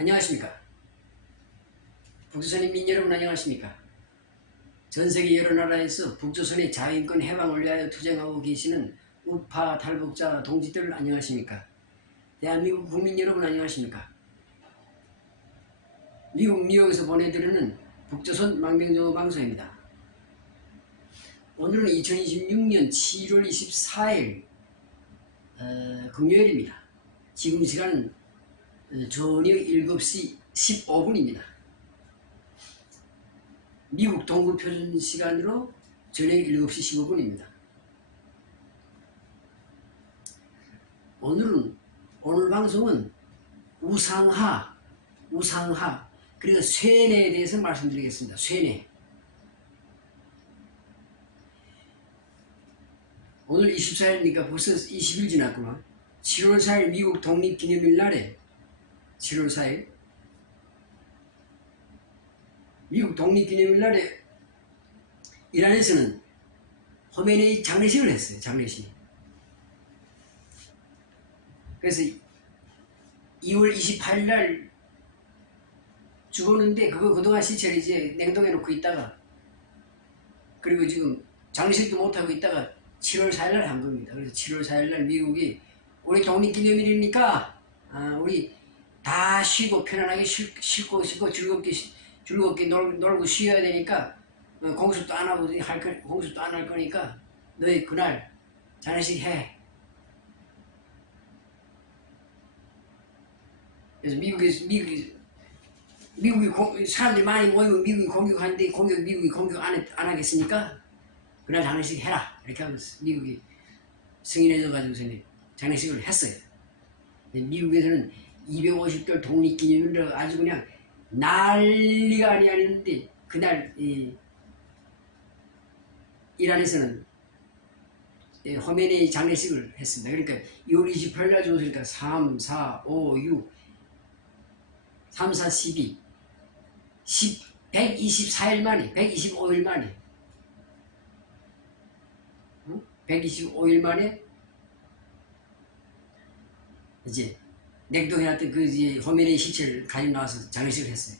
안녕하십니까. 북조선인 민 여러분 안녕하십니까. 전세계 여러 나라에서 북조선의 자유인권 해방을 위하여 투쟁하고 계시는 우파 탈북자 동지들 안녕하십니까. 대한민국 국민 여러분 안녕하십니까. 미국 뉴욕에서 보내드리는 북조선 망명정보 방송입니다. 오늘은 2026년 7월 24일 금요일입니다. 지금 시간은 저녁 7시 15분입니다. 미국 동부 표준 시간으로 저녁 7시 15분입니다. 오늘 방송은 우상하 그리고 쇠뇌에 대해서 말씀드리겠습니다. 쇠뇌. 오늘 24일이니까 벌써 20일 지났구나. 7월 4일 미국 독립기념일 날에 7월 4일 미국 독립기념일 날에 이란에서는 호메네이 장례식을 했어요. 장례식. 그래서 2월 28일 날 죽었는데 그동안 시체를 이제 냉동해 놓고 있다가 그리고 지금 장례식도 못하고 있다가 7월 4일 날 한 겁니다. 그래서 7월 4일 날 미국이 우리 독립기념일이니까 우리 다 쉬고 편안하게 쉬고 즐겁게 놀고 쉬어야 되니까 공습도 안 하고 공습도 안 할 거니까 너희 그날 장례식 해. 그래서 미국이 사람들이 많이 모이면 미국이 공격하는데 미국이 공격 안 하겠으니까 그날 장례식 해라 이렇게 하면서 미국이 승인해줘가지고 장례식을 했어요. 미국에서는 250돌 독립기념일로 아주 그냥 난리가 아니었는데 그날 이란에서는 호메네이 장례식을 했습니다. 그러니까 2월 28일 날 죽었으니까 3, 4, 5, 6, 3, 4, 12, 124일 만에, 125일 만에 125일 만에 이제 냉동해놨던 그 이제 호메네이 시체를 가지고 나와서 장례식을 했어요.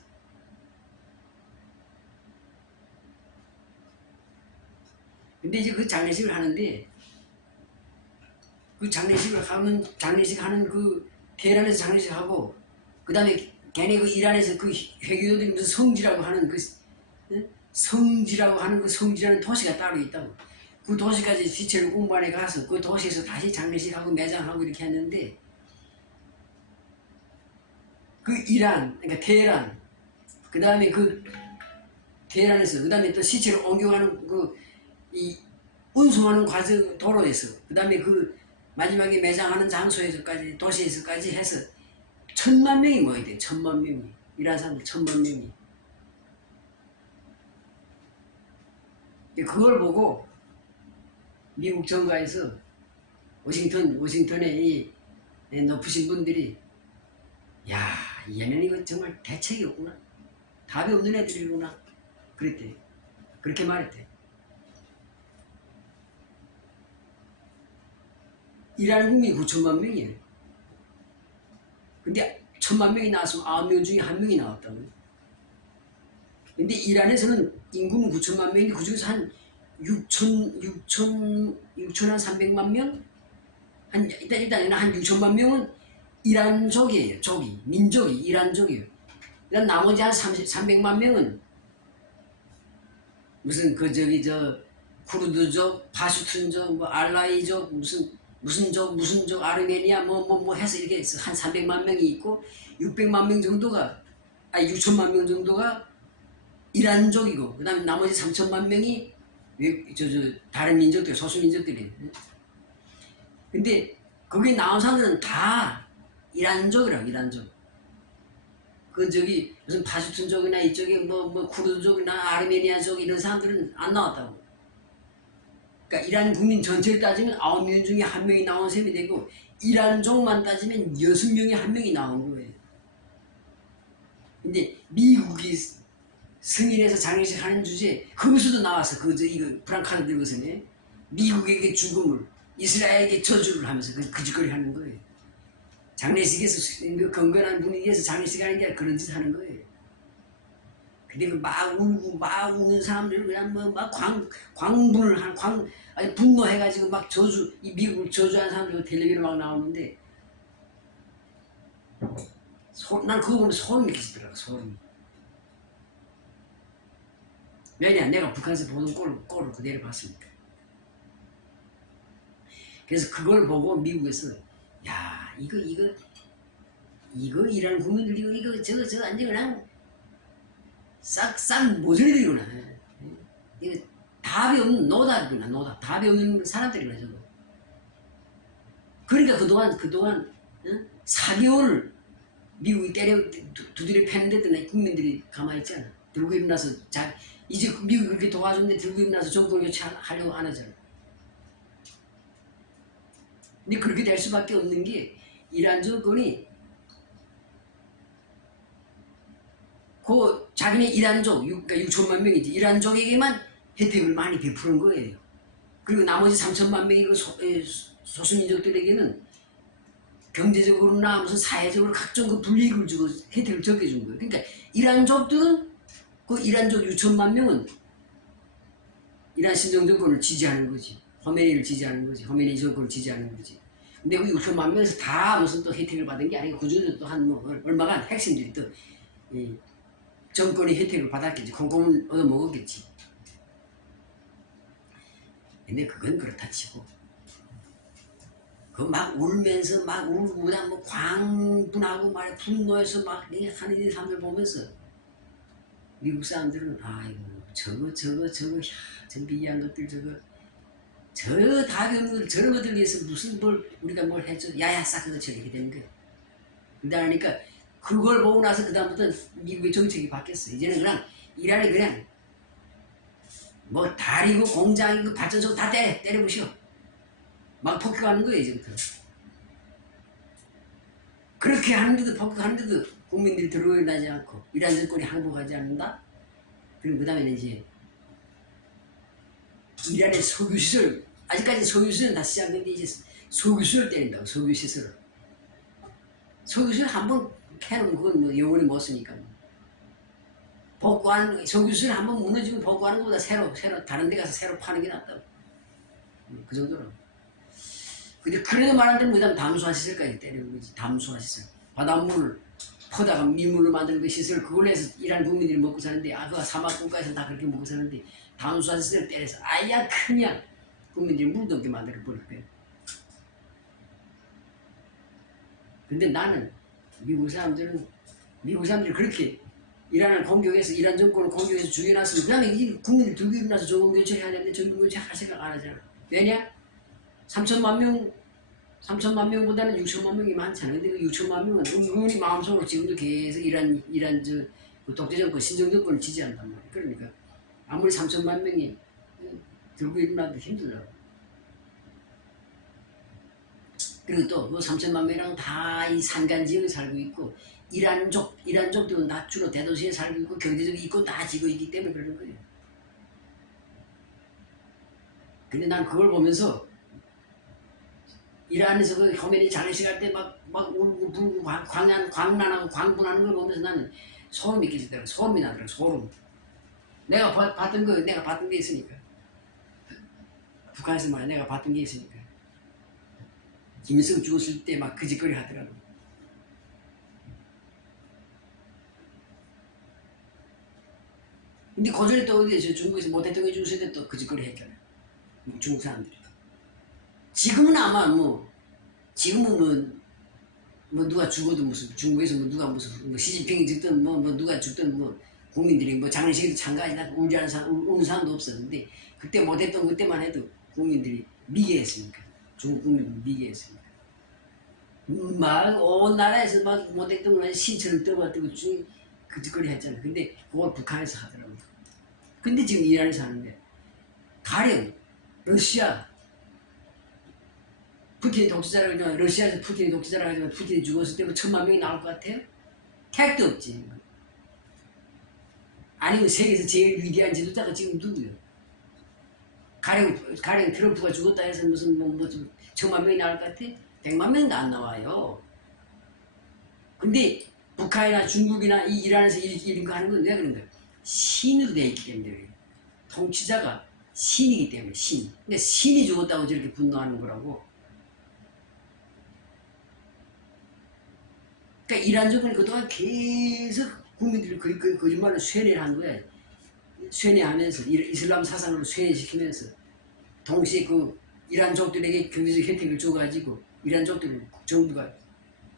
근데 이제 그 장례식을 하는데 그 장례식하는 그 테헤란에서 장례식하고 그 다음에 걔네 그 이란에서 그 회교도들이 무슨 성지라고 하는 그 성지라는 도시가 따로 있다고. 그 도시까지 시체를 운반해 가서 그 도시에서 다시 장례식하고 매장하고 이렇게 했는데 그 이란, 그러니까 테헤란, 그 다음에 그 테헤란에서, 그 다음에 또 시체를 옮겨가는 운송하는 과정 도로에서, 그 다음에 그 마지막에 매장하는 장소에서까지, 도시에서까지 해서 1000만 명이 모여야 돼. 1000만 명이. 이란 사람들 1000만 명이. 그걸 보고 미국 정가에서 워싱턴의 이 높으신 분들이 야, 얘는 이거 정말 대책이 없구나. 답이 없는 애들이구나. 그랬대. 그렇게 말했대. 이란 국민이 9천만 명이에요. 근데 1000만 명이 나왔으면 9명 중에 1명이 나왔다고요. 근데 이란에서는 인구는 9천만 명인데 그 중에서 한 6,300만 명? 일단 한 6천만 명은 이란족이에요. 민족이 이란족이에요. 그다음 나머지 한 300만 명은 무슨 쿠르드족, 파슈툰족, 뭐 알라이족, 무슨 족, 아르메니아 뭐 해서 이렇게 한 300만 명이 있고 600만 명 정도가 6천만 명 정도가 이란족이고 그다음에 나머지 3천만 명이 다른 민족들, 소수민족들이에요. 근데 거기 나온 사람들은 다 이란족이라고. 이란족. 무슨 파슈툰족이나 이쪽에 뭐 쿠르드족이나 아르메니아족 이런 사람들은 안 나왔다고. 그러니까 이란 국민 전체를 따지면 9명 중에 1명이 나온 셈이 되고 이란족만 따지면 6명에 1명이 나온 거예요. 근데 미국이 승인해서 장례식 하는 주제에 거기서도 나와서 이거 프랑카드 들고서네 미국에게 죽음을 이스라엘에게 저주를 하면서 그 짓거리 하는 거예요. 장례식에서 건건한 분위기에서 장례식 하는 게 아니라 그런 짓 하는 거예요. 근데 그 막 울고 막 우는 사람들 그냥 막 광분을 아니 분노해가지고 막 이 미국을 저주하는 사람들 텔레비로 막 나오는데 난 그거 보면 소름이 끼치더라고. 소름이. 왜냐 내가 북한에서 보던 꼴을 그대로 봤으니까. 그래서 그걸 보고 미국에서 야 이거 이란 국민들 이거 저거 완전 그냥 싹 모조리들이구나. 이거 답이 없는 노답이구나. 노답. 답이 없는 사람들이구나 저거. 그러니까 그동안 4개월을 미국이 두드려 패는데도 국민들이 가만히 있잖아. 들고 일어나서 이제 미국이 그렇게 도와줬는데 들고 일어나서 정권 교체하려고 안 하잖아. 근데 그렇게 될 수밖에 없는 게 이란 정권이 자기네 이란족, 그러니까 6천만 명이지. 이란족에게만 혜택을 많이 베푸는 거예요. 그리고 나머지 3천만 명의 소수민족들에게는 경제적으로나 무슨 사회적으로 각종 불이익을 주고 혜택을 적게 준 거예요. 그러니까 이란족들은 이란족 6천만 명은 이란 신정정권을 지지하는 거지. 호메니를 지지하는 거지. 호메니 정권을 지지하는 거지. 근데 그 6천만 명에서 다 무슨 또 혜택을 받은 게 아니고 그중에도 또 한 얼마간 핵심들이 또 정권의 혜택을 받았겠지. 콩콩을 얻어먹었겠지. 근데 그건 그렇다 치고 그 막 울면서 막 울고 그냥 뭐 광분하고 막 분노해서 막 하는 이 사람들 보면서 미국 사람들은 아이고 저거 저 미개한 것들 저 답이 없는 것들 저런 것들 위해서 무슨 우리가 뭘 했죠. 야야 싸그거 이렇게 되는 거예요. 그러니까 그걸 보고 나서 그다음부터 미국의 정책이 바뀌었어. 이제는 그냥 이란이 그냥 뭐 다리고 공장이고 발전소 다 때려부셔. 막 폭격하는 거예요 이제부터. 그렇게 하는데도 폭격하는데도 국민들이 들어오지 않고 이란 정권이 항복하지 않는다. 그리고 그 다음에는 이제 이란의 석유시설 아직까지 석유시설은 다 시작했는데 이제 석유시설 때린다고. 석유시설 한번 캐놓으면 그건 뭐 영원히 못 쓰니까. 복구하는 석유시설 한번 무너지면 복구하는 것보다 새로 다른 데 가서 새로 파는 게 낫다고. 그 정도로. 근데 그래도 말하자면 그다음 담수화시설까지 때리는 거지. 담수화시설. 바닷물을 퍼다가 민물로 만드는 그 시설 그걸로 해서 이란 국민들이 먹고 사는데 그거 사막 국가에서 다 그렇게 먹고 사는데 담수화시설 때려서 아야 그냥 국민들이 물도 없게 만들어 버릴 거예요. 근데 나는 미국 사람들이 그렇게 이란 정권을 공격해서 죽여놨으면 그 다음에 이 국민들 들고 일어나서 정권 교체를 해야 되는데 정권 교체 할 생각 안 하잖아. 왜냐? 3천만 명보다는 6천만 명이 많잖아. 근데 그 6천만 명은 은근히 마음속으로 지금도 계속 이란 그 독재정권, 신정정권을 지지한단 말이야. 그러니까 아무리 3천만 명이 들고 일어나도 힘들더라고. 그리고 또 3천만 명이랑 다 이 산간 지역에 살고 있고 이란족들은 다 주로 대도시에 살고 있고 경제적으로 있고 다 지고 있기 때문에 그러는 거예요. 근데 난 그걸 보면서 이란에서 그 호메니 장례식 할 때 막 울고 불고 광난하고 광분하는 걸 보면서 나는 소름이 끼치더라고. 소름이 나더라고. 소름. 내가 봤던 게 있으니까. 북한에서 말이야. 내가 봤던 게 있으니까. 김일성 죽었을 때 막 그 짓거리 하더라고. 근데 고전에 또 어디 중국에서 모 대통령이 죽었을 때 또 그 짓거리 했잖아. 중국 사람들이. 지금은 아마 지금은 누가 죽어도 무슨 중국에서 누가 무슨 시진핑이 죽든 누가 죽든 국민들이 장례식에도 참가하지 않고 우는 사람도 없었는데 그때 못했던 그때만 해도 국민들이 미개했으니까. 중국 국민들이 미개했으니까. 막 온 나라에서 막 못했던 건 신처럼 떠받들고 그 짓거리 했잖아. 근데 그걸 북한에서 하더라고. 근데 지금 이란에서 하는데 가령 러시아 푸틴이 독재자라고 하지만 러시아에서 푸틴이 독재자라고 하지만 푸틴이 죽었을 때 1,000만 명이 나올 것 같아요? 택도 없지. 아니면 세계에서 제일 위대한 지도자가 지금 누구예요? 가령 트럼프가 죽었다 해서 무슨 1,000만 명이 나올 것 같아? 100만 명도 안 나와요. 근데 북한이나 중국이나 이 이란에서 이런 거 하는 건 왜 그런가? 신으로 되어 있기 때문에 그래요. 통치자가 신이기 때문에 신. 근데 신이 죽었다고 저렇게 분노하는 거라고. 그러니까 이란 정권이 그동안 계속 국민들이 거짓말을 쇠뇌를 한 거야. 쇠뇌하면서 이슬람 사상으로 쇠뇌시키면서 동시에 그 이란족들에게 경제적 혜택을 줘가지고 이란족들은 정부가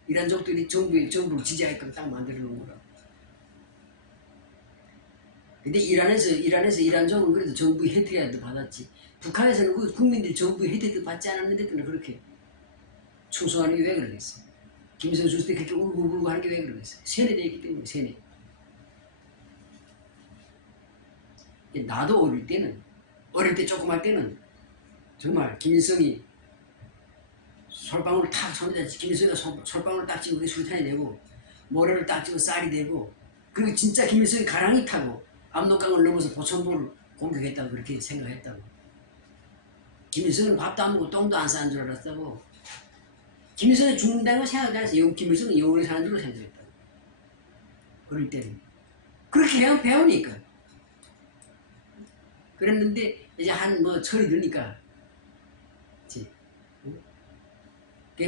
이란족들이 정부를 지지하게끔 딱 만들어 놓은 거라. 근데 이란에서 이란족은 그래도 정부의 혜택이라도 받았지. 북한에서는 그 국민들이 정부의 혜택도 받지 않았는데도 그렇게 충성하는 게 왜 그러겠어? 김일성 주실 때 그렇게 울고 하는 게 왜 그러겠어? 세뇌되어 있기 때문에 세뇌. 나도 어릴 때 조그만 때는 정말 김일성이 솔방울을 탁 손에다 김일성이가 솔방울을 딱 찍고 술탄이 되고 모래를 딱 찍고 쌀이 되고 그리고 진짜 김일성이 가랑이 타고 압록강을 넘어서 보천보를 공격했다고 그렇게 생각했다고. 김일성은 밥도 안 먹고 똥도 안 싸는 줄 알았다고. 김일성이 죽는다는 걸 생각하지 않았어. 김일성은 영원히 사는 줄로 생각했다고. 어릴 때는. 그렇게 그냥 배우니까. 그랬는데 이제 한 철이 들니까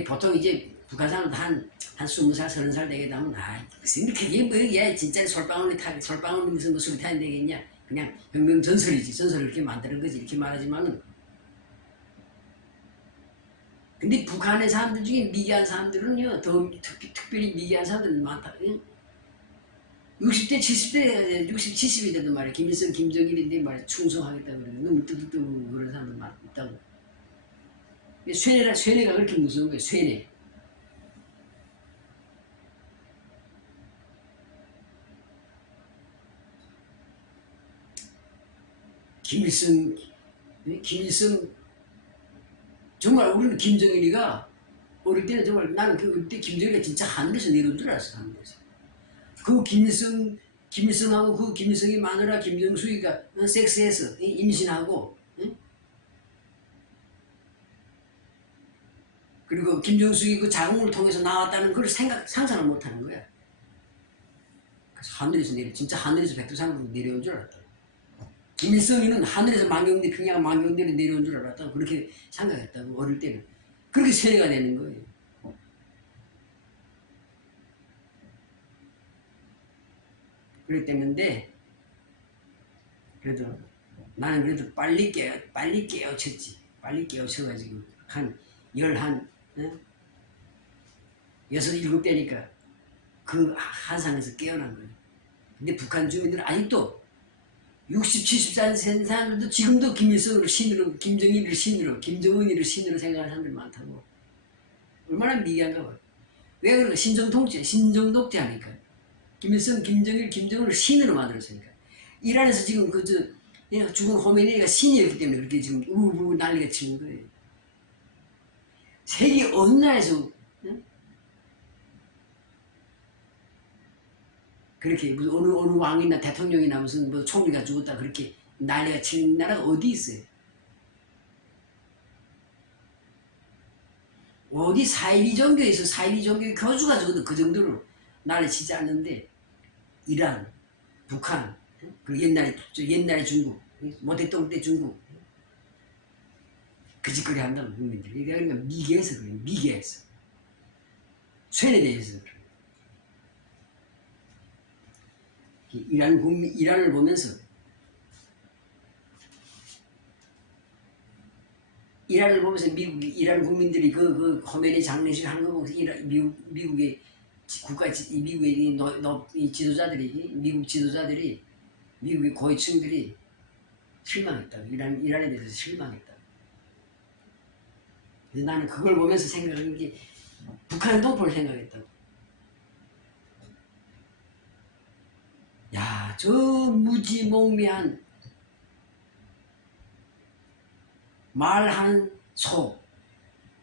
보통 이제 북한 사람도 한 20살, 30살 되게 되면 무슨 그게 뭐야 진짜 솔방울이 무슨 술이 타야 되겠냐. 그냥 혁명 전설이지. 전설을 이렇게 만드는 거지. 이렇게 말하지만은 근데 북한의 사람들 중에 미개한 사람들은요, 더 특별히 미개한 사람들은 많다. 60대, 70대, 60, 70이 돼도 말이야. 김일성, 김정일인데 말이야. 충성하겠다고 그러고 너무 뜨뜻뜨고 그런 사람들 있다고. 쇠뇌가 그렇게 무서운 거예요. 쇠뇌. 김일성 정말 우리는 김정일이가 어릴 때는 정말 나는 그때 김정일이가 진짜 하늘에서 내려온 줄 알았어. 하늘에서. 그 김일성하고 그 김일성의 마누라 김정숙이가 섹스해서 임신하고 그리고 김정숙이 그 자궁을 통해서 나왔다는 걸 상상을 못하는 거야. 그래서 하늘에서 진짜 하늘에서 백두산으로 내려온 줄 알았다. 김일성이는 하늘에서 평양 망경대로 내려온 줄 알았다고 그렇게 생각했다고 어릴 때는. 그렇게 세뇌가 되는 거예요. 그렇기 때문에 그래도 나는 그래도 빨리 깨우쳤지. 빨리 깨우쳐가지고 한 6-7대니까 그 한상에서 깨어난 거예요. 근데 북한 주민들은 아직도 60, 70살 된 사람들도 지금도 김일성을 신으로, 김정일을 신으로, 김정은이를 신으로 생각하는 사람들 많다고. 얼마나 미개한가 봐. 왜 그런가? 신정독재 하니까. 김일성, 김정일, 김정은을 신으로 만들었으니까. 이란에서 지금 죽은 호메니가 신이었기 때문에 그렇게 지금 우우 난리가 치는 거예요. 세계 어느 나라에서 그렇게 어느 왕이나 대통령이나 무슨 총리가 죽었다 그렇게 난리가 치는 나라가 어디 있어요? 어디 사이비 종교에서 사이비 종교의 교주가 죽어도 그 정도로 난리 치지 않는데 이란, 북한, 그 옛날에 중국, 모택동 때 중국 그 짓거리 한다고 국민들이. 그러니까 미개해서 그래요. 미개해서 쇠뇌돼서 그래요. 이란을 보면서 이란 국민들이 그 호메니 장례식 하는 거 보면서 미국의 지도자들이 미국의 고위층들이 실망했다고. 이란에 대해서 실망했다고. 근데 나는 그걸 보면서 생각하는 게 북한 동포를 생각했다고. 야, 저 무지몽매한 말하는 소,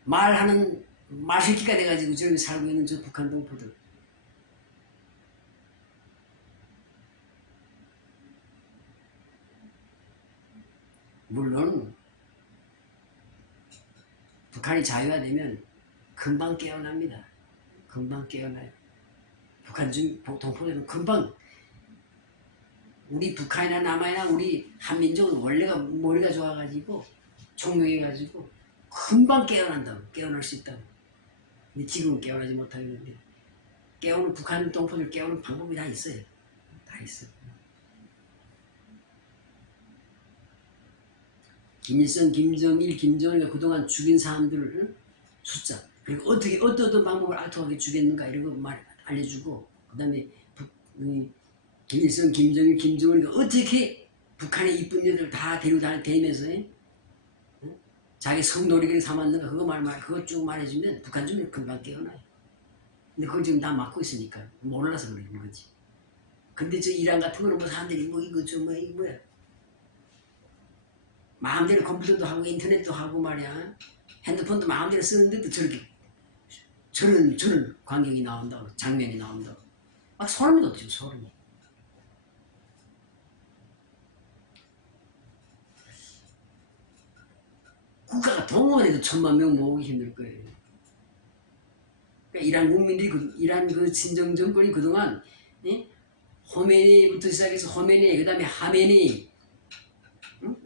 말하는 말새끼가 돼가지고 저기 살고 있는 저 북한 동포들. 물론 북한이 자유화되면 금방 깨어납니다. 금방 깨어나요. 북한 동포들은 금방 우리 북한이나 남한이나 우리 한민족은 원래가 머리가 좋아가지고 총명해가지고 금방 깨어난다고. 깨어날 수 있다고. 근데 지금은 깨어나지 못하겠는데 깨우는 북한 동포들 깨우는 방법이 다 있어요. 다 있어. 김일성, 김정일, 김정은이가 그동안 죽인 사람들을 숫자 그리고 어떻게 어떤 방법을 알토하게 죽였는가 이런 거 알려주고 그 다음에 김일성, 김정일, 김정은이가 어떻게 북한의 이쁜 여들 다 데려다니면서 자기 성노리를 삼았는가 그거 쭉 말해주면 북한 주민이 금방 깨어나요. 근데 그걸 지금 다 막고 있으니까 몰라서 그러는 거지. 근데 저 이란 같은 거는 뭐 사람들이 뭐 이거 이거 뭐야 마음대로 컴퓨터도 하고 인터넷도 하고 말이야 핸드폰도 마음대로 쓰는데도 저렇게 저런 광경이 나온다고 장면이 나온다고 막 소름이 돋죠. 소름이. 국가가 동원해도 1000만 명 모으기 힘들 거예요. 그러니까 이란 국민들이 이란 그 친정 정권이 그동안 호메니부터 시작해서 호메니 그 다음에 하메니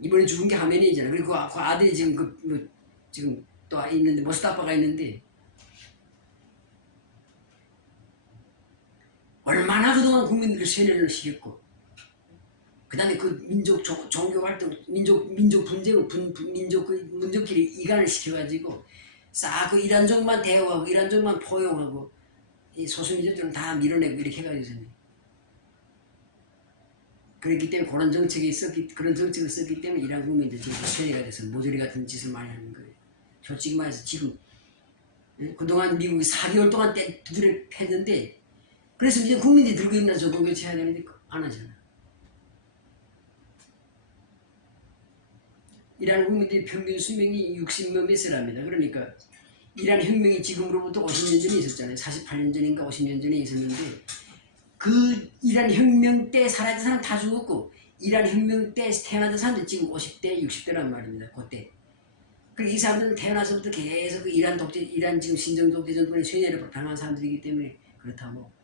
이번에 죽은 게 하메니잖아. 그리고 그 아들이 지금 지금 또 있는데 모스타파가 있는데 얼마나 그동안 국민들을 세뇌를 시켰고 그 다음에 그 민족 종교 활동 민족 분쟁 민족 그 민족끼리 이간을 시켜가지고 싹 그 이란족만 대우하고 이란족만 포용하고 이 소수민족들은 다 밀어내고 이렇게 해가지고 그렇기 때문에 그런 정책을 썼기 때문에 이란 국민들 지금 세뇌가 돼서 모조리 같은 짓을 많이 하는 거예요. 솔직히 말해서 지금 그동안 미국이 4개월 동안 두드려 팼는데 그래서 이제 국민들이 들고 있나 조건 교체해야 되는데 안 하잖아. 이란 국민들의 평균 수명이 60몇 몇 세랍니다. 그러니까 이란 혁명이 지금으로부터 50년 전에 있었잖아요. 48년 전인가 50년 전에 있었는데 그 이란 혁명 때 살아있던 사람 다 죽었고 이란 혁명 때 태어나던 사람들 지금 50대 60대란 말입니다. 그때. 그리고 이 사람들은 태어나서부터 계속 그 이란 지금 신정 독재 정권의 쇠뇌를 당한 사람들이기 때문에 그렇다고.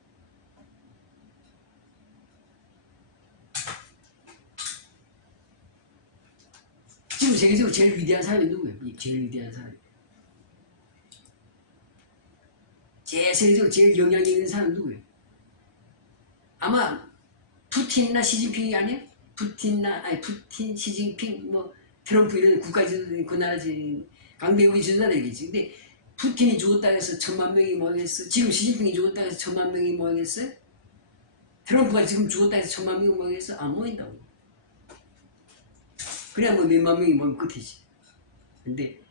지금 세계적으로 제일 위대한 사람이 누구예요? 제일 위대한 사람이. 세계적으로 제일 영향력 있는 사람은 누구예요? 아마 푸틴이나 시진핑이 아니에요? 푸틴, 시진핑, 뭐 트럼프 이런 국가지도들 그 나라 강대국이 지도자들이겠지. 근데 푸틴이 죽었다 해서 1000만 명이 모이겠어? 지금 시진핑이 죽었다 해서 1000만 명이 모이겠어? 트럼프가 지금 죽었다 해서 1000만 명이 모이겠어? 안 모인다고. 그래야 뭐 몇만 명이 모이면 끝이지. 근데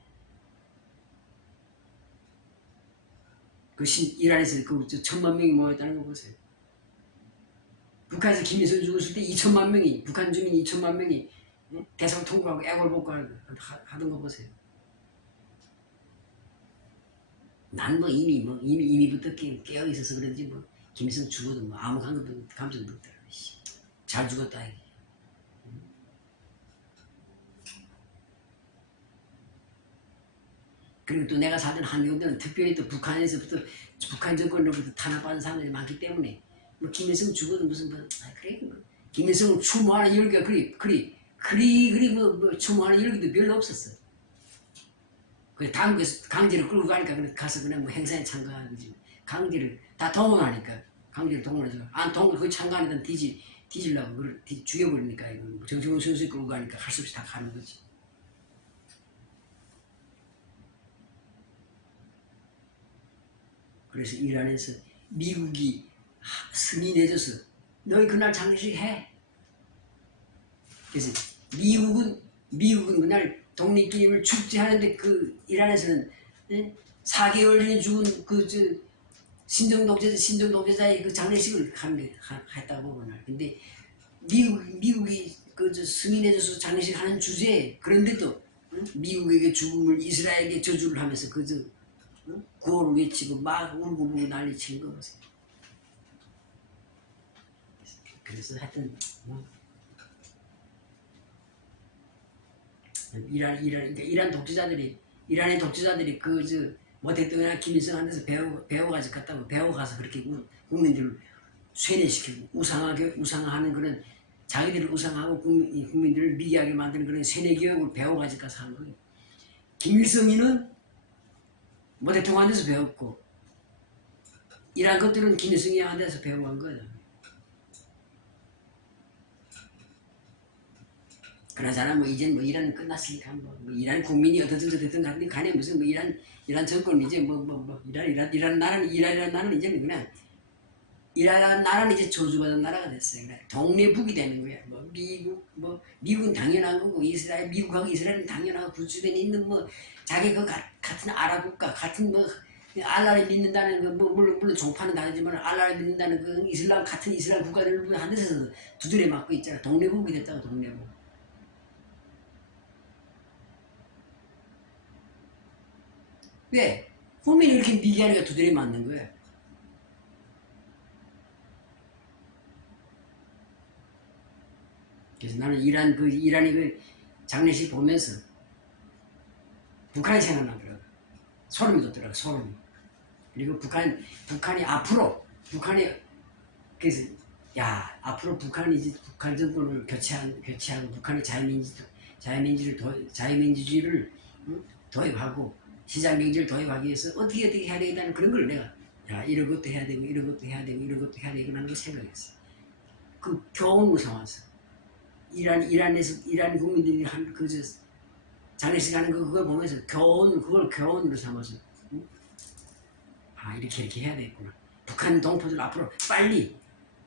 그 이란에서 그 1000만 명이 모였다는 거 보세요. 북한에서 김일성 죽었을 때 2000만 명이 북한 주민 2000만 명이 대성 통과하고 애골복구하던 거 보세요. 난 뭐 이미부터 깨어 있어서 그런지 뭐 김일성 죽어도 뭐 아무 감정도 없더라. 잘 죽었다 이게. 그리고 또 내가 살던 환경들은 특별히 또 북한에서부터 북한 정권으로부터 탄압받은 사람들이 많기 때문에 뭐 김일성 죽어도 무슨 그래 뭐 김일성 추모하는 열기가 그리 뭐 추모하는 열기도 별로 없었어. 그 당국에서 강제로 끌고 가니까 가서 그냥 뭐 행사에 참가하는 거지. 강제를 다 동원하니까 강제를 동원해서 그 참가하는 뒤질라고 그걸 죽여버리니까 이거 정치권 순수히 끌고 가니까 할 수 없이 다 가는 거지. 그래서 이란에서 미국이 승인해줘서 너희 그날 장례식 해. 그래서 미국은 그날 독립기념일 축제하는데 그 이란에서는 4개월 전에 죽은 그 신정독재자의 그 장례식을 했다고 그날. 근데 미국이 그 승인해줘서 장례식 하는 주제에 그런데도 미국에게 죽음을 이스라엘에게 저주를 하면서 구호를 외치고 막 울고 난리 치는 거 보세요. 그래서 하여튼 이란의 독재자들이 모택동이나 김일성한테서 배워가지고 갔다고 배워가서 그렇게 국민들을 쇠뇌시키고 우상화하는 그런 자기들을 우상하고 국민들을 미개하게 만드는 그런 쇠뇌교육을 배워가지고 가서 한 거예요. 김일성이는 모택동한테서 배웠고 이런 것들은 김일성이 한테서 배워간 거예요. 그러잖아 뭐 이제 뭐 이란 끝났으니까 뭐 이란 국민이 어떻든 간에 무슨 뭐 이란 정권 이제 이란 나라는 이제 그냥 이란 나라는 이제 저주받은 나라가 됐어요. 그래. 동네북이 되는 거야. 뭐 미국은 당연한 거고 미국하고 이스라엘은 당연하고 그 주변에 있는 뭐 자기 그 같은 아랍 국가 같은 뭐 알라를 믿는다는 거 뭐 물론 종파는 다르지만 알라를 믿는다는 그 같은 이슬람 국가들을 한 데서 두드려 맞고 있잖아. 동네북이 됐다고 동네북. 왜? 국민이 이렇게 미개하니까 두드려 맞는 거야. 그래서 나는 이란이 그 장례식 보면서 북한이 생각나더라고. 소름이 돋더라고, 소름이. 그리고 북한이 앞으로, 그래서, 야, 앞으로 북한이 이제 북한 정권을 교체하고 북한이 자유민주주의를 도입하고 시장경제를 도입하기 위해서 어떻게 해야 되겠다는 그런 걸 내가, 야, 이런 것도 해야 되고, 이런 것도 해야 되고, 이런 것도 해야 되고, 라는 걸 생각했어. 그 교훈을 삼아서. 이란 국민들이 장례식 하는 그걸 보면서 그걸 교훈으로 삼아서 아 이렇게 해야 되겠구나. 북한 동포들 앞으로 빨리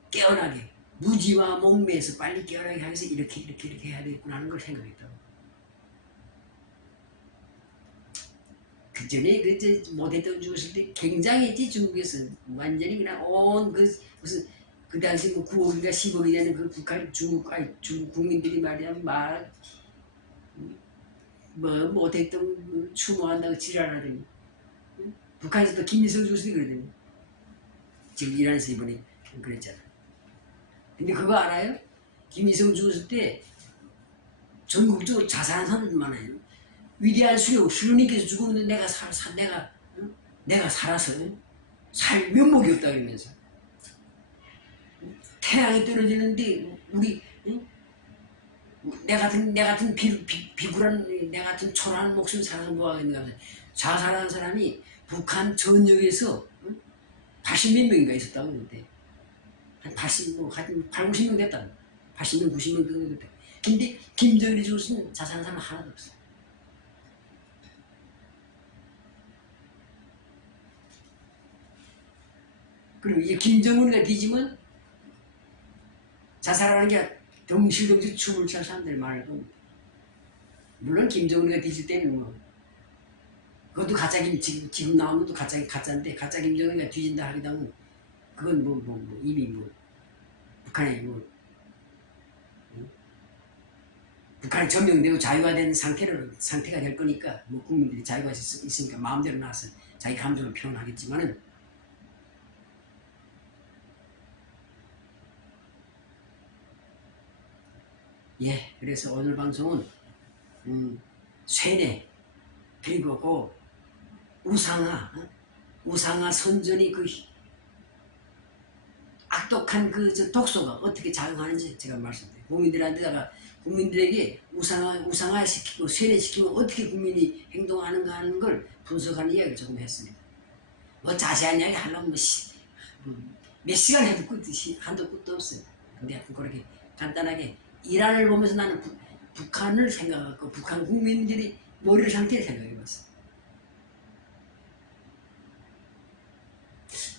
깨어나게 무지와 목매에서 빨리 깨어나게 하기 위해서 이렇게 해야 되겠구나 하는 걸 생각했다고. 그 전에 모택동 죽었을 때 굉장히 중국에서 완전히 그냥 무슨 그 당시 뭐 9억인가 10억이 되는 그 중국 국민들이 말이야 모택동 추모한다고 지랄하더니 북한에서도 김일성 죽었을 때 그러더니 지금 이란에서 이번에 그랬잖아. 근데 그거 알아요? 김일성 죽었을 때 전국적으로 자살한 사람들 많아요. 위대한 수령님께서 죽었는데 내가 살아서 살 면목이 없다 그러면서 태양이 떨어지는데 내 같은 비굴한 내 같은 초라한 목숨 살아서 뭐가 있는가. 자살한 사람이 북한 전역에서 80몇 명인가 있었다고 그러는데 한 90명 됐다. 80명 90명 정도 됐다. 근데 김정일이 죽었으면 자살한 사람 하나도 없어. 그리고 이제 김정은이가 뒤지면 자살하는 게 덩실덩실 춤을 출 사람들 말고 물론 김정은이가 뒤질 때는 뭐 그것도 가짜 지금 나오는 것도 가짜인데 가짜 김정은이가 뒤진다 하기도 하면 그건 이미 북한이 북한이 점령되고 자유가 된 상태가 될 거니까 국민들이 자유가 있으니까 마음대로 나와서 자기 감정을 표현하겠지만은 그래서 오늘 방송은 쇠뇌 그리고 그 우상화 선전이 그 악독한 그 독소가 어떻게 작용하는지 제가 말씀드려요. 국민들에게 우상화시키고 쇠뇌시키면 어떻게 국민이 행동하는가 하는 걸 분석하는 이야기를 조금 했습니다. 뭐 자세한 이야기 하려면 몇 시간 해도 한도 끝도 없어요. 근데 하여튼 그렇게 간단하게 이란을 보면서 나는 북한을 생각하고 북한 국민들이 머리 상태를 생각해봤어.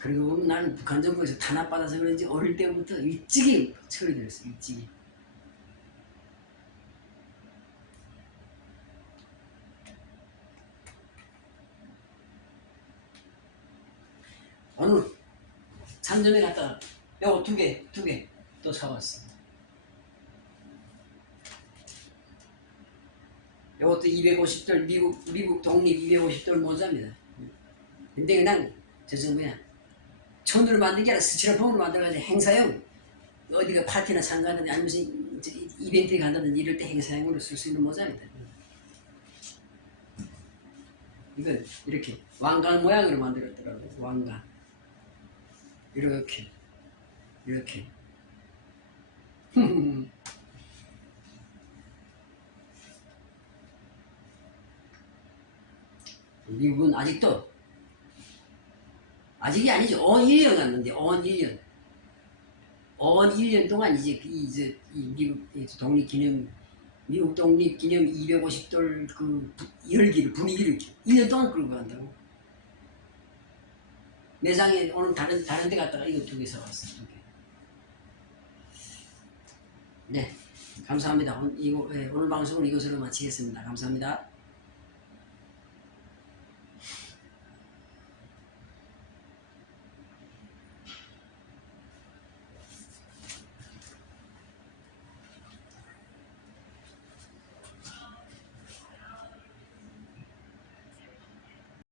그리고 나는 북한 정부에서 탄압받아서 그런지 어릴 때부터 일찍이 철이 들었어. 일찍이. 오늘 상점에 갔다가 요거 두 개 또 사왔어. 이것도 250돌 미국 독립 250돌 모자입니다. 근데 그냥 천으로 만든 게 아니라 스티로폼으로 만들어가지고 행사용 어디가 파티나 상가든지 아니면 이벤트에 간다든지 이럴 때 행사용으로 쓸 수 있는 모자입니다. 이건 이렇게 왕관 모양으로 만들었더라고요. 왕관. 이렇게. 이렇게. 미국은 아직도 아직이 아니죠. 언 1년 갔는데 언 1년. 언 1년 동안 이제 이 미국 독립기념 미국 독립기념 250돌 그 열기를 분위기를 1년 동안 끌고 간다고. 매장에 오늘 다른 데 갔다가 이거 2개 사왔어. 2개. 네, 감사합니다. 오늘 방송은 이것으로 마치겠습니다. 감사합니다.